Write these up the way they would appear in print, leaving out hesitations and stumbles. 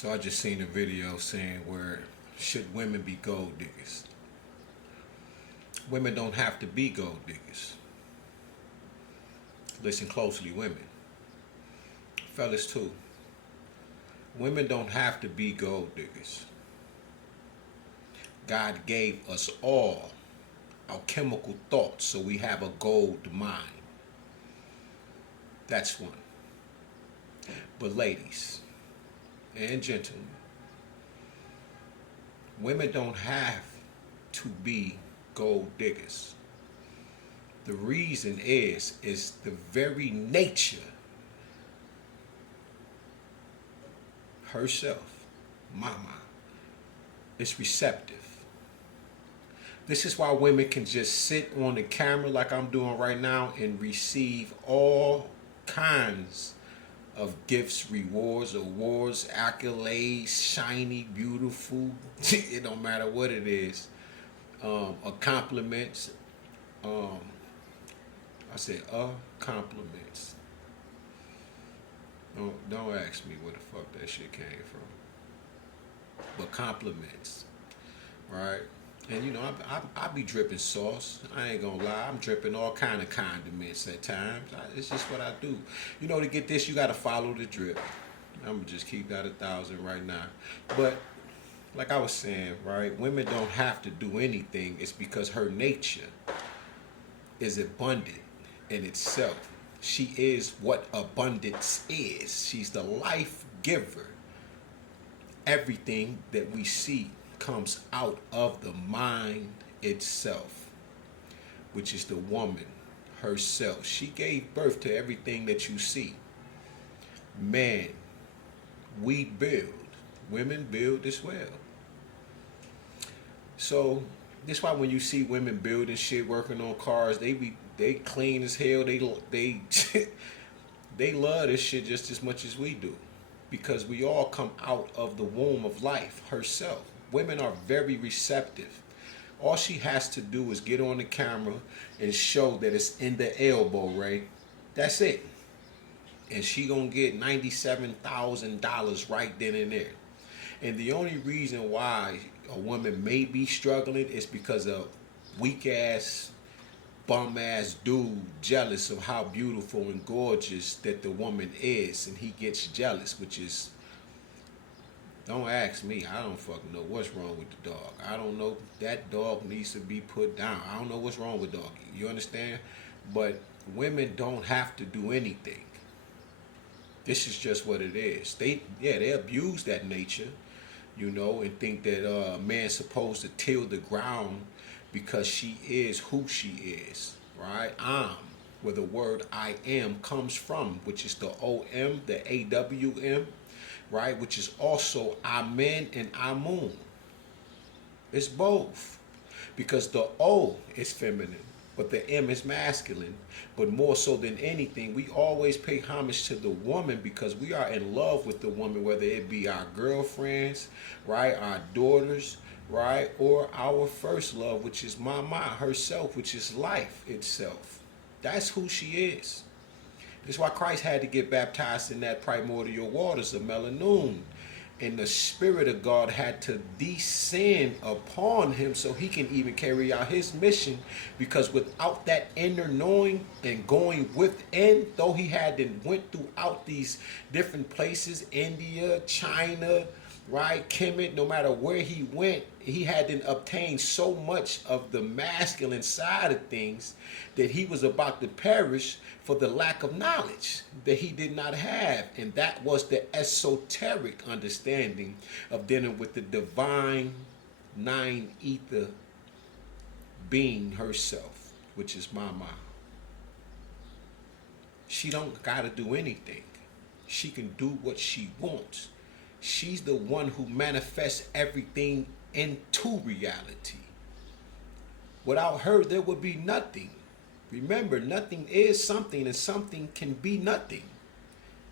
So I just seen a video saying where should women be gold diggers? Women don't have to be gold diggers. Listen closely, women. Fellas too. Women don't have to be gold diggers. God gave us all alchemical thoughts so we have a gold mind. That's one. But ladies and gentlemen, women don't have to be gold diggers. The reason is the very nature herself, mama, is receptive. This is why women can just sit on the camera like I'm doing right now and receive all kinds of gifts, rewards, awards, accolades, shiny, beautiful. It don't matter what it is. Compliments. I said compliments. Don't ask me where the fuck that shit came from. But compliments, right? And you know, I be dripping sauce. I ain't gonna lie, I'm dripping all kind of condiments at times. It's just what I do. You know, to get this, you gotta follow the drip. I'm gonna just keep that 1,000 right now. But like I was saying, right? Women don't have to do anything. It's because her nature is abundant in itself. She is what abundance is. She's the life giver. Everything that we see comes out of the mind itself, which is the woman herself. She gave birth to everything that you see. Man, we build. Women build as well. So that's why when you see women building shit, working on cars, they clean as hell. They they love this shit just as much as we do, because we all come out of the womb of life herself. Women are very receptive. All she has to do is get on the camera and show that it's in the elbow, Ray. That's it. And she gonna get $97,000 right then and there. And the only reason why a woman may be struggling is because of weak ass, bum ass dude jealous of how beautiful and gorgeous that the woman is, and he gets jealous, which is, don't ask me. I don't fucking know what's wrong with the dog. I don't know. That dog needs to be put down. I don't know what's wrong with doggy. You understand? But women don't have to do anything. This is just what it is. They abuse that nature, you know, and think that a man's supposed to till the ground because she is who she is, right? Where the word I am comes from, which is the O-M, the A-W-M, right? Which is also Amen and Amun. It's both. Because the O is feminine, but the M is masculine. But more so than anything, we always pay homage to the woman because we are in love with the woman, whether it be our girlfriends, right? Our daughters, right? Or our first love, which is Mama herself, which is life itself. That's who she is. That's why Christ had to get baptized in that primordial waters of Melanoon. And the Spirit of God had to descend upon him so he can even carry out his mission. Because without that inner knowing and going within, though he went throughout these different places, India, China, right, Kemet, no matter where he went, he hadn't obtained so much of the masculine side of things that he was about to perish for the lack of knowledge that he did not have. And that was the esoteric understanding of dealing with the divine nine ether being herself, which is Mama. She don't gotta do anything. She can do what she wants. She's the one who manifests everything into reality. Without her, there would be nothing. Remember, nothing is something, and something can be nothing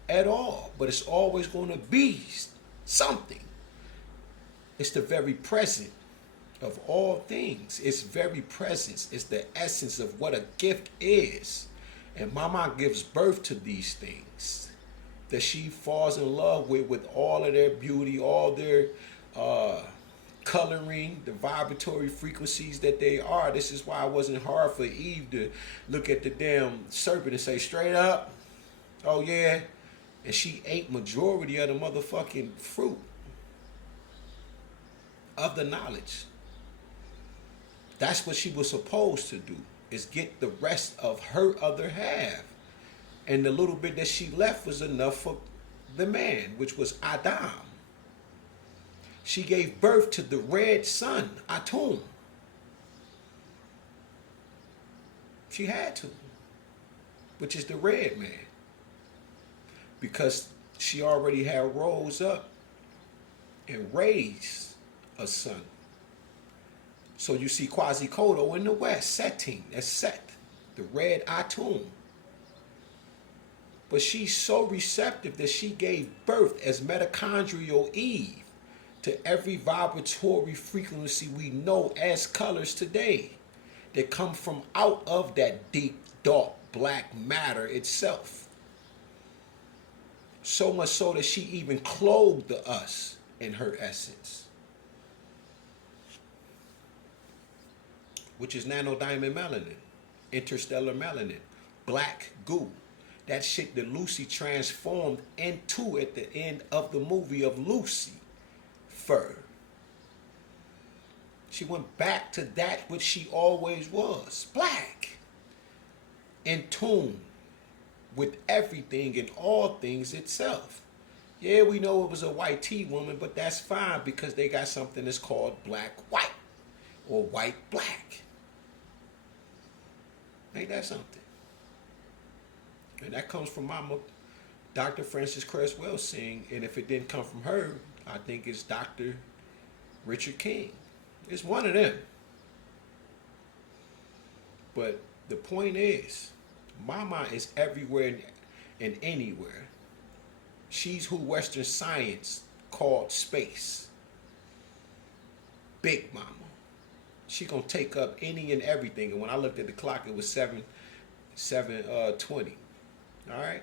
at all. But it's always going to be something. It's the very present of all things. Its very presence is the essence of what a gift is. And Mama gives birth to these things. that she falls in love with all of their beauty, all their uh, coloring, the vibratory frequencies that they are. This is why it wasn't hard for Eve to look at the damn serpent and say straight up, oh yeah, and she ate majority of the motherfucking fruit of the knowledge. That's what she was supposed to do, is get the rest of her other half. And the little bit that she left was enough for the man, which was Adam. She gave birth to the red son, Atum. She had to, which is the red man. Because she already had rose up and raised a son. So you see Quasimodo in the west, Setting, that's Set, the red Atum. But she's so receptive that she gave birth as mitochondrial Eve to every vibratory frequency we know as colors today that come from out of that deep, dark, black matter itself. So much so that she even clothed us in her essence, which is nanodiamond melanin, interstellar melanin, black goo. That shit that Lucy transformed into at the end of the movie of Lucy fur. She went back to that which she always was, black, in tune with everything and all things itself. Yeah, we know it was a white tea woman, but that's fine because they got something that's called black white or white black. Ain't that something? And that comes from Mama Dr. Frances Cress Welsing, and if it didn't come from her, I think it's Dr. Richard King. It's one of them. But the point is, Mama is everywhere and anywhere. She's who Western science called space. Big Mama. She gonna take up any and everything. And when I looked at the clock, it was 7:20. All right,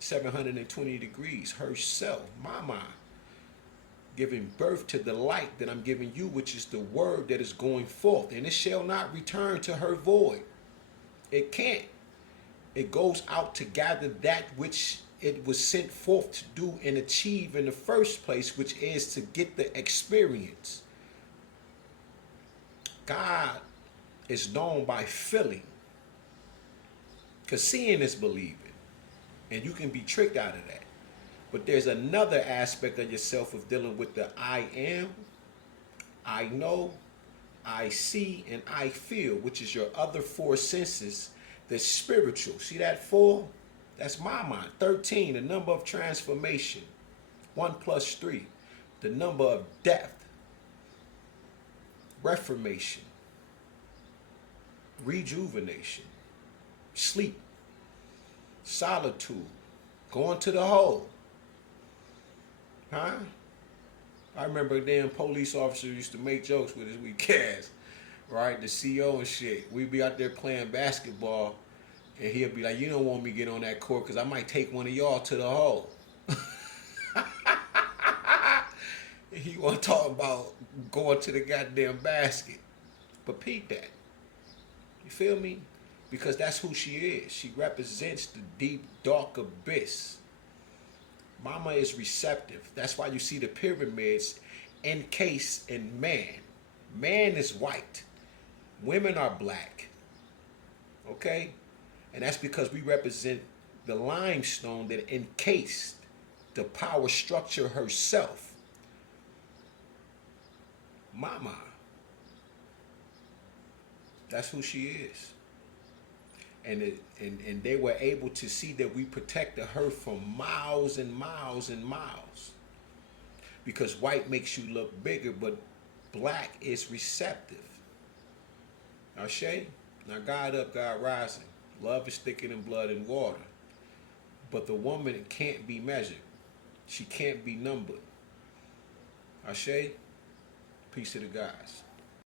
720 degrees. Herself, Mama, giving birth to the light that I'm giving you, which is the word that is going forth, and it shall not return to her void. It can't. It goes out to gather that which it was sent forth to do and achieve in the first place, which is to get the experience. God is known by feeling, because seeing is believing. And you can be tricked out of that. But there's another aspect of yourself of dealing with the I am, I know, I see, and I feel, which is your other four senses, the spiritual. See that 4? That's my mind. 13, the number of transformation. 1 plus 3, the number of depth, reformation, rejuvenation, sleep, solitude, going to the hole. Huh? I remember a damn police officer used to make jokes with his weak ass, right? The CO and shit. We'd be out there playing basketball, and he'll be like, you don't want me to get on that court because I might take one of y'all to the hole. He want to talk about going to the goddamn basket. But peep that. You feel me? Because that's who she is. She represents the deep, dark abyss. Mama is receptive. That's why you see the pyramids encased in man. Man is white. Women are black. Okay? And that's because we represent the limestone that encased the power structure herself. Mama. That's who she is. And they were able to see that we protected her from miles and miles and miles. Because white makes you look bigger, but black is receptive. Now, Shay, now God up, God rising. Love is thicker than blood and water. But the woman can't be measured. She can't be numbered. Ashe, peace to the guys.